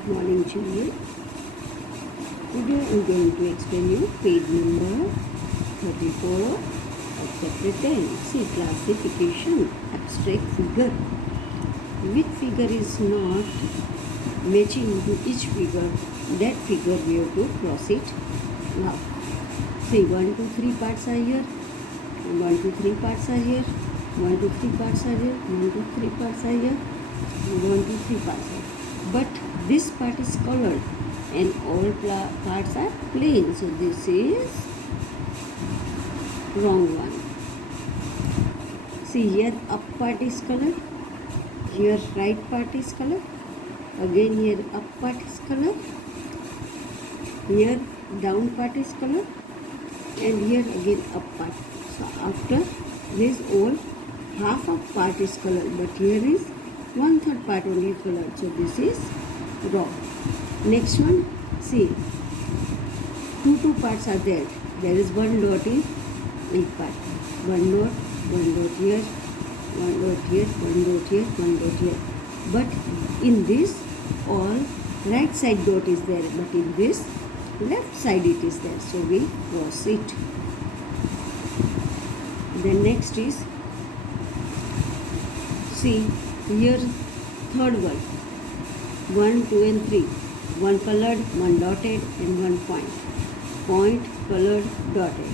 Good morning, children. Today I am going to explain you page number 34 of chapter 10. See, classification, abstract figure. Which figure is not matching to each figure? That figure we have to cross it now. See, 1, 2, 3 parts are here. 1, 2, 3 parts are here. 1, 2, 3 parts are here. 1, 2, 3 parts are here. 1, 2, 3 parts are here. But this part is colored and all parts are plain. So this is wrong one. See, here up part is colored. Here right part is colored. Again here up part is colored. Here down part is colored. And here again up part. So after this all half of part is colored, but here is 1/3 part only colored. So this is wrong. Next one, see, two parts are there. There is one dot in each part. One dot here, one dot here, one dot here, one dot here. But in this, all right side dot is there, but in this left side it is there. So we cross it. Then next is, see, here third one, 1, 2 and 3. One colored, one dotted and one point. Point, colored, dotted.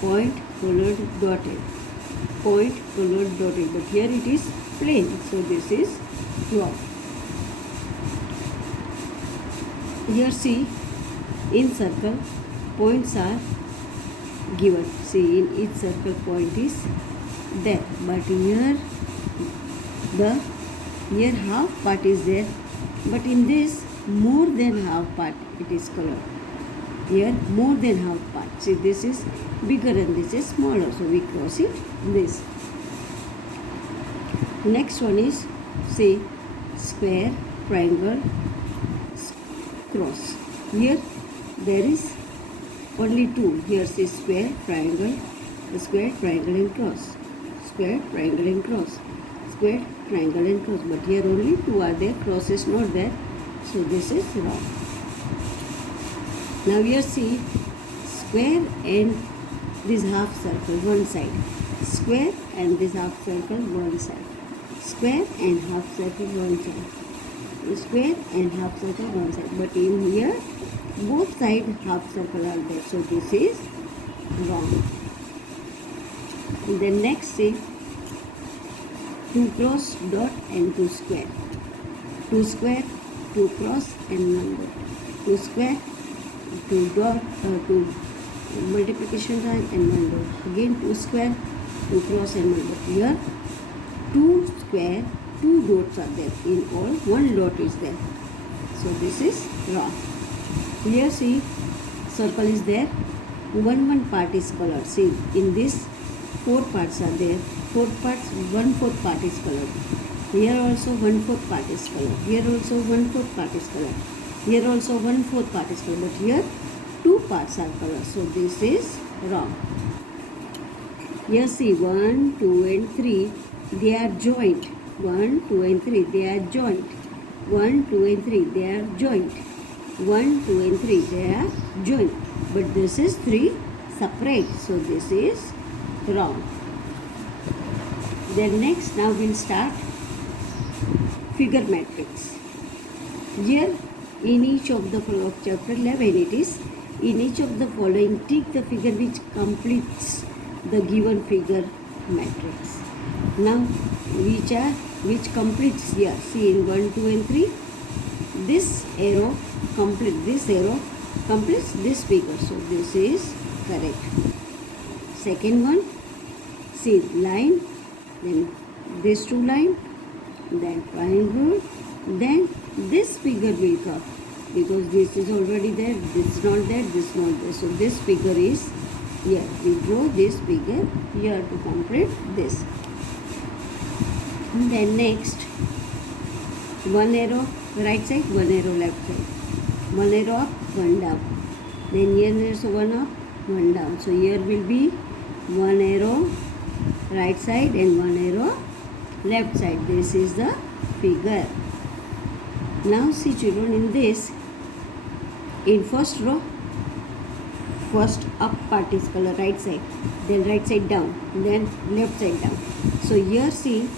Point, colored, dotted. Point, colored, dotted. But here it is plain. So this is wrong. Here see, in circle, points are given. See, in each circle point is there. But here half part is there, but in this more than half part it is colored. Here more than half part. See, this is bigger and this is smaller, so we cross it this. Next one is, see, square, triangle, cross. Here there is only two. Here see, square, triangle and cross. Square, triangle and cross. Square, triangle and cross. But here only two are there. Cross is not there. So this is wrong. Now here see, square and this half circle one side. Square and this half circle one side. Square and half circle one side. Square and half circle one side. But in here, both sides half circle are there. So this is wrong. And then next see, 2 cross, dot and 2 square. 2 square, 2 cross and 1 dot. 2 square, 2 dot, 2 multiplication sign and 1 dot. Again 2 square, 2 cross and 1 dot. Here 2 square, 2 dots are there. In all 1 dot is there. So this is wrong. Here see, circle is there. One part is colored. See, in this 4 parts are there. 4 parts, 1/4 part is colored. Here also 1/4 part is colored. Here also 1/4 part is colored. Here also 1/4 part is colored. But here 2 parts are colored. So this is wrong. Here see, 1, 2 and 3, they are joint. 1, 2 and 3, they are joint. 1, 2 and 3, they are joint. 1, 2 and 3, they are joint. But this is 3 separate. So this is wrong. Then next, now we'll start figure matrix. Here in each of the chapter 11 it is, in each of the following take the figure which completes the given figure matrix. Now which completes here. See, in 1, 2 and 3, this arrow completes this figure. So this is correct. Second one, see, line, then this 2 line, then triangle, then this figure will come, because this is already there, this is not there, this is not there. So this figure is here. We draw this figure here to complete this. And then next, one arrow right side, one arrow left side. One arrow up, one down. Then here there's one up, one down. So here will be one arrow right side and one arrow left side. This is the figure. Now see children, in this, in first row, first up part is color right side, then right side down, then left side down. So here see,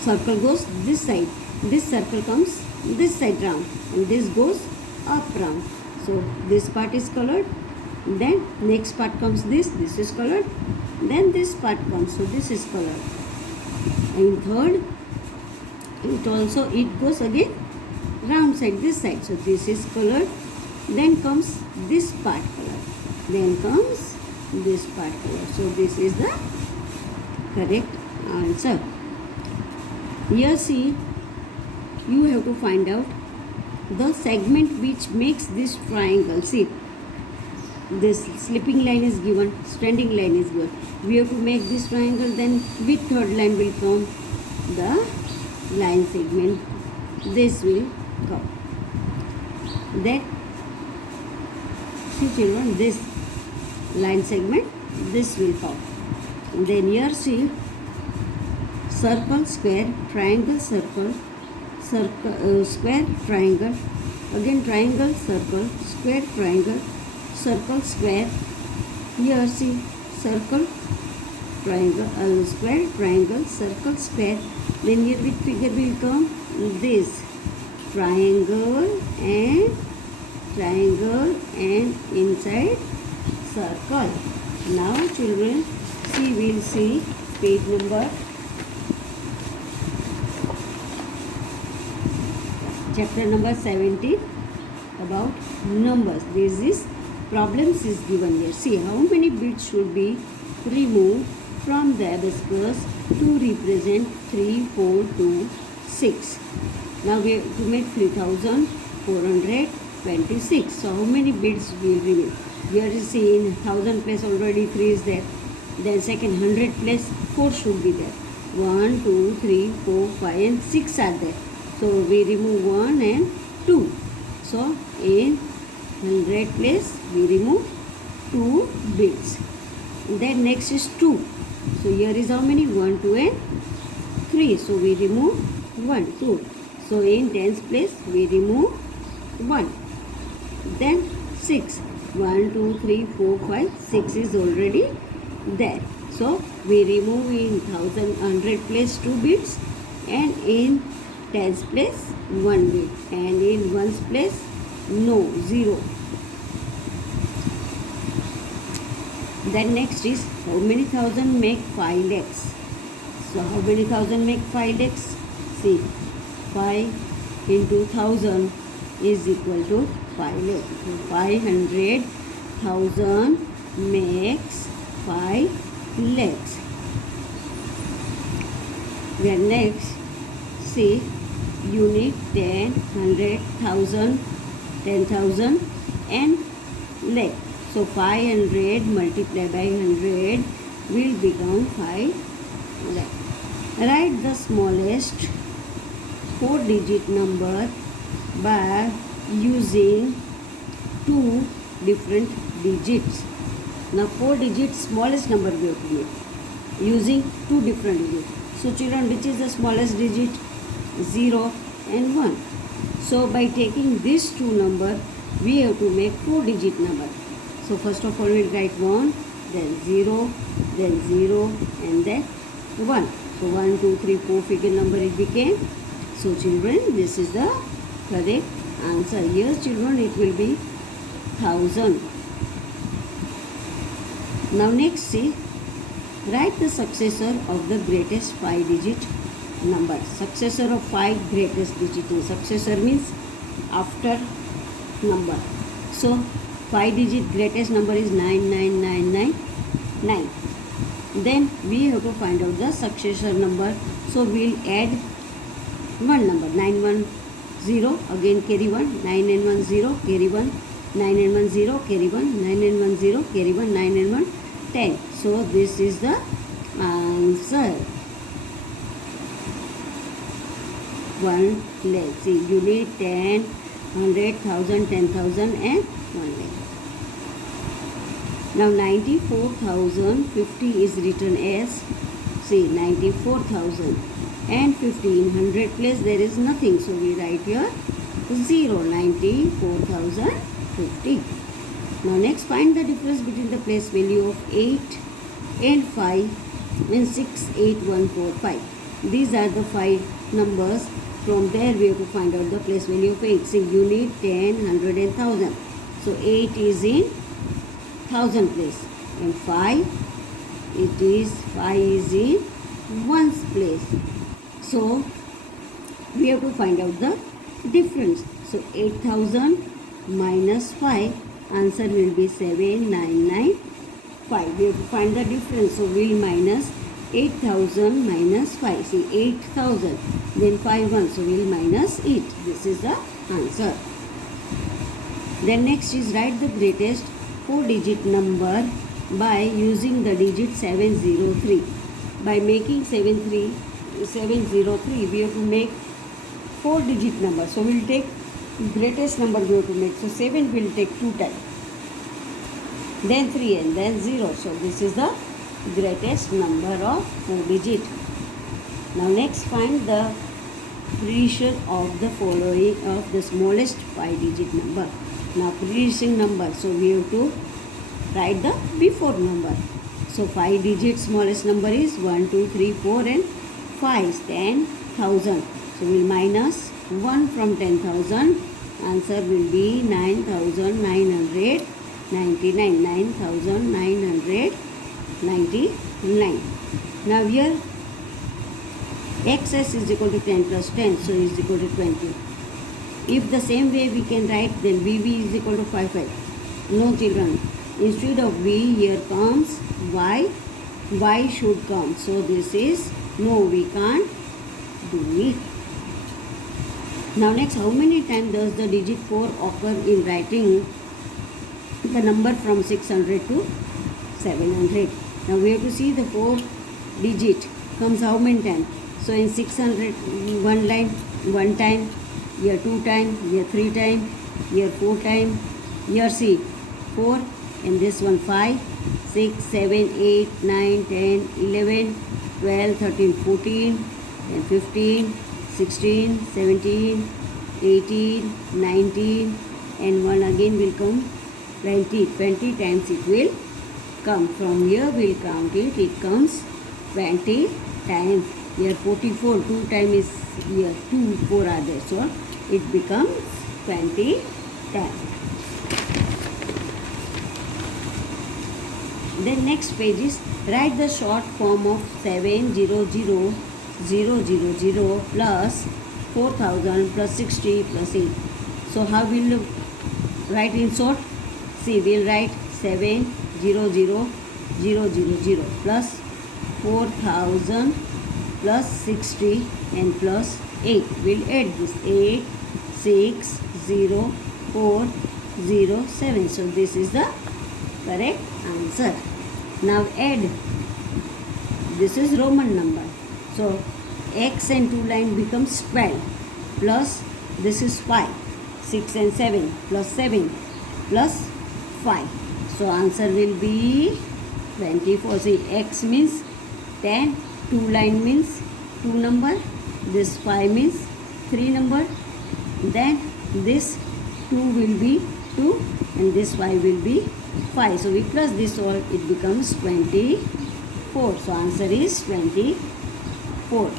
circle goes this side, this circle comes this side round, and this goes up round. So this part is colored, then next part comes this is colored, then this part comes, so this is colored. And third, it goes again round side, this side, so this is colored, then comes this part colored, then comes this part colored. So this is the correct answer. Here see, you have to find out the segment which makes this triangle. See, this slipping line is given, standing line is given. We have to make this triangle, then with third line will come the line segment. This will come. Then see children, this line segment, this will come. Then here see, circle, square, triangle, circle, square, triangle, again triangle, circle, square, triangle, circle, square. Here see, circle, triangle, square, triangle, circle, square. Then here which figure will come? This triangle and inside circle. Now children, see, we'll see page number, chapter number 17 about numbers. This is problems is given here. See, how many bits should be removed from the abacus to represent 3, 4, 2, 6. Now we have to make 3426. So how many bits will remain? Here you see, in 1000 place already 3 is there. Then second 100 place 4 should be there. 1, 2, 3, 4, 5 and 6 are there. So we remove 1 and 2. So in 100 place we remove 2 bits. Then next is 2. So here is how many? 1, 2 and 3. So we remove 1, 2. So in tens place we remove 1. Then 6. 1, 2, 3, 4, 5, 6 is already there. So we remove in 100 place 2 bits, and in tens place 1 bit, and in ones place no, 0. Then next is, how many thousand make 5 lakhs? So how many thousand make 5 lakhs? See, 5 into 1000 is equal to 5 lakhs. So 500,000 makes 5 lakhs. Then next, see, unit 10, 100,000, 10,000 and lakh. So 500 multiplied by 100 will become 5 lakh. Write the smallest 4-digit number by using 2 different digits. Now 4 digits smallest number we have to make using 2 different digits. So children, which is the smallest digit? 0 and 1. So by taking these two number, we have to make 4-digit number. So first of all we will write 1, then 0, and then 1. So 1, 2, 3, 4 figure number it became. So children, this is the correct answer. Here children, it will be 1000. Now next see, write the successor of the greatest 5-digit number. Successor of 5 greatest digit. Successor means after number. So 5-digit greatest number is 99999. Then we have to find out the successor number. So we will add one number, 910, again carry 1, 9 and 1 0, carry 1, 9 and 1 0, carry 1, 9 and 1 0, carry 1, 9 and 1 10. So this is the answer. 1 lakh. See, unit 10, 100,000, 10,000 and 1 lakh. Now 94,050 is written as, see, 94,000 and 50. In 100 place there is nothing, so we write here 0. 94,050. Now next, find the difference between the place value of 8 and 5 and 68145. These are the 5 numbers. From there we have to find out the place value of 8. So unit, 10, 100 and 1000. So 8 is in 1000 place, and 5 is in ones place. So we have to find out the difference. So 8000 minus 5, answer will be 7995. We have to find the difference. So we will minus 8000 minus 5. See, 8000, then 5 1, so we will minus it. This is the answer. Then next is write the greatest 4-digit number by using the digit 703. By making 703, we have to make 4-digit number. So we will take greatest number we have to make. So 7 will take 2 times, then 3 and then 0. So this is the greatest number of 4-digit. Now next, find the precision of the following of the smallest 5-digit number. Now precision number, so we have to write the before number. So 5-digit smallest number is 1, 2, 3, 4 and 5 is 10,000. So we will minus 1 from 10,000. Answer will be 9,999. 9,999. Now here xs is equal to 10 plus 10, so is equal to 20. If the same way we can write, then vv is equal to 5. No children, instead of v here comes y should come. So this is no, we can't do it. Now next, how many times does the digit 4 occur in writing the number from 600 to 700? Now we have to see the 4 digit comes how many times. So in 600, one line, 1 time, here 2 times, here 3 times, here 4 times, here see 4, and this one 5, 6, 7, 8, 9, 10, 11, 12, 13, 14, and 15, 16, 17, 18, 19, and 1 again will come 20. 20 times it will come. From here we will count it. It comes 20 times. Here 44, 2 times is here 2, 4 are there. So it becomes 20 times. Then next page is write the short form of 700,000 plus 4,000 plus 60 plus 8. So how will you write in short? See, we will write 700,000 plus 4,000 plus 60 and plus 8. We will add this 8, 6, 0, 4, 0, 7. So this is the correct answer. Now add. This is Roman number. So x and 2 line becomes 12 plus this is 5, 6 and 7 plus 7 plus 5. So answer will be 24. See, x means 10, 2 line means 2 number, this 5 means 3 number, then this 2 will be 2 and this 5 will be 5. So we plus this all, it becomes 24. So answer is 24.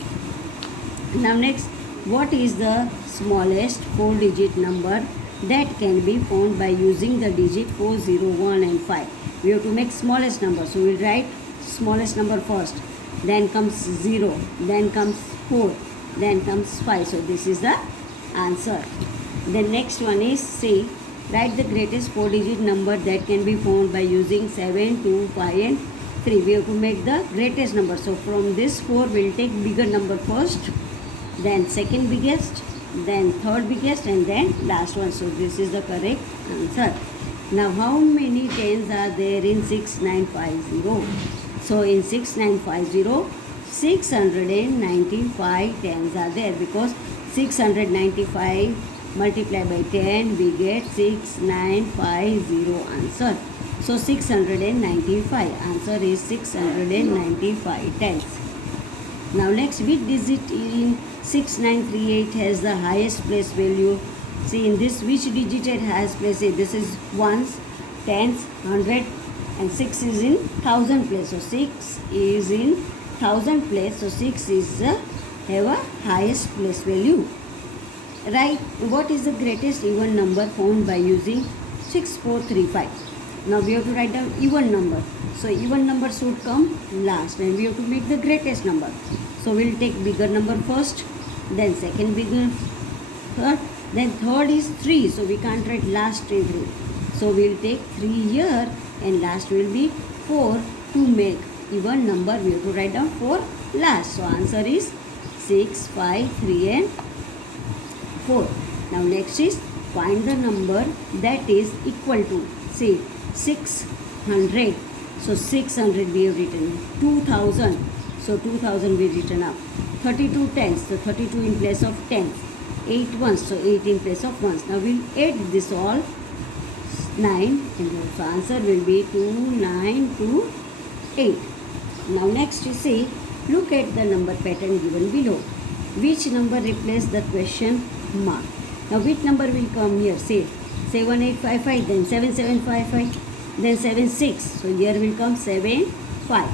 Now next, what is the smallest 4-digit number that can be found by using the digit 4, 0, 1 and 5? We have to make smallest number. So we will write smallest number first. Then comes 0. Then comes 4. Then comes 5. So this is the answer. The next one is say, write the greatest 4-digit number that can be found by using 7, 2, 5 and 3. We have to make the greatest number. So from this 4, we will take bigger number first, then second biggest, then third biggest, and then last one. So this is the correct answer. Now how many tens are there in 6950? So in 6950, 695 tens are there, because 695 multiplied by 10 we get 6950 answer. So 695 answer is 695 tens. Now next, which digit in 6938 has the highest place value? See, in this, which digit it has place? See, this is ones, tens, hundred, and 6 is in thousand place. So 6 is in thousand place. So 6 is have a highest place value. Right? What is the greatest even number found by using 6435? Now we have to write down even number. So even number should come last, and we have to make the greatest number. So we'll take bigger number first, then second bigger, third, then third is 3. So we can't write last in 3. So we'll take 3 here, and last will be 4. To make even number, we have to write down 4 last. So answer is 6, 5, 3 and 4. Now next is find the number that is equal to, say, 600. So 600 we have written. 2000. So 2000 we written up. 32 tens. So 32 in place of tens. 8 ones. So 8 in place of ones. Now we'll add this all 9. And so answer will be 2928. Now next you see, look at the number pattern given below. Which number replace the question mark? Now which number will come here? Say 7855, then 7755, then 76. So here will come 75.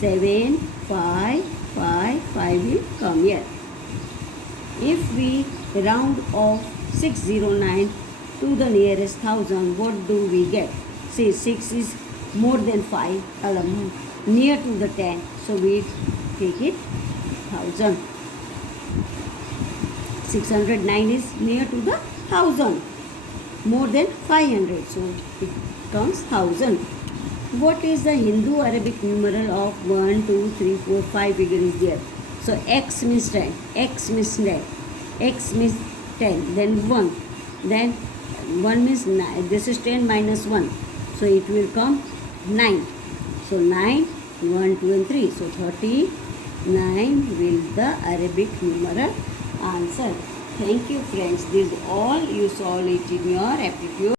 7555 will come here. If we round off 609 to the nearest thousand, what do we get? Say 6 is more than 5, near to the 10. So we take it 1000. 609 is near to the 1000, more than 500. So it comes 1000. What is the Hindu Arabic numeral of 1, 2, 3, 4, 5 figure is there? So X means 10, X means 10, X means 10, then 1, then 1 means 9. This is 10 minus 1. So it will come 9. So 9, 1, 2 and 3. So 39 will the Arabic numeral answer. Thank you friends. This is all. You solve it in your aptitude.